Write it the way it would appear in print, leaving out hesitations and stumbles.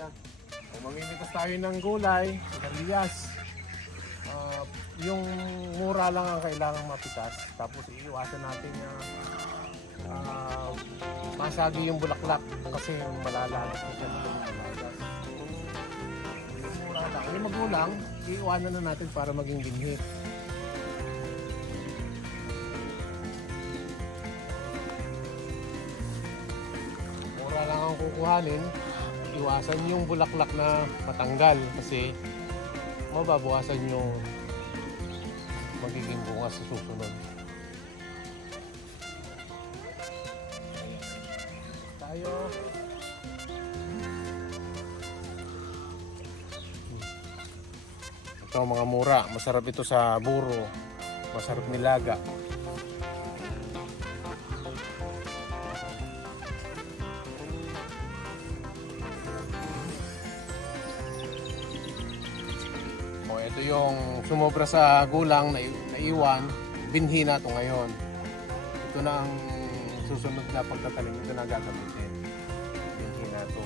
Kung mamimitas tayo ng gulay, sigarilyas, yung mura lang ang kailangang mapitas. Tapos iiwasan natin na masagi yung bulaklak kasi malalagas na siya ng malagas. Yung mura lang. Yung magulang, iiwanan na natin para maging binhi. Mura lang ang kukuhanin. Iwasan yung bulaklak na matanggal kasi mababawasan yung magiging bunga sa susunod. Tayo. Ito mga mura, masarap ito sa buro, masarap nilaga. Ito yung sumobra sa gulang na naiwan, binhi na ito ngayon. Ito na ang susunod na pagtatanim, ito na gagamitin. Binhi na ito.